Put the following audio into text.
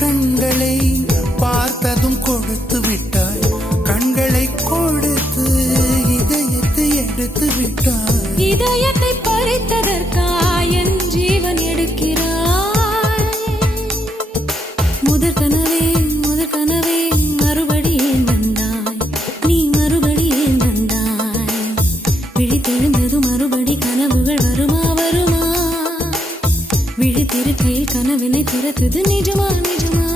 கண்களை பார்த்ததும் கொடுத்து விட்டாய், கண்களை கொடுத்து இதயத்தை எடுத்து விட்டாய். இதயத்தை பறித்ததற்காய் என் ஜீவன் எடுக்கிறாய். முதற் கனவே மறுபடியும் வந்தாய், நீ மறுபடியும் வந்தாய். விழித்தெழுந்தது மறுபடி கனவுகள் வருமா வருமா, விழித்திருக்கையில் கனவினை துரத்துது நிஜமா நிஜமா.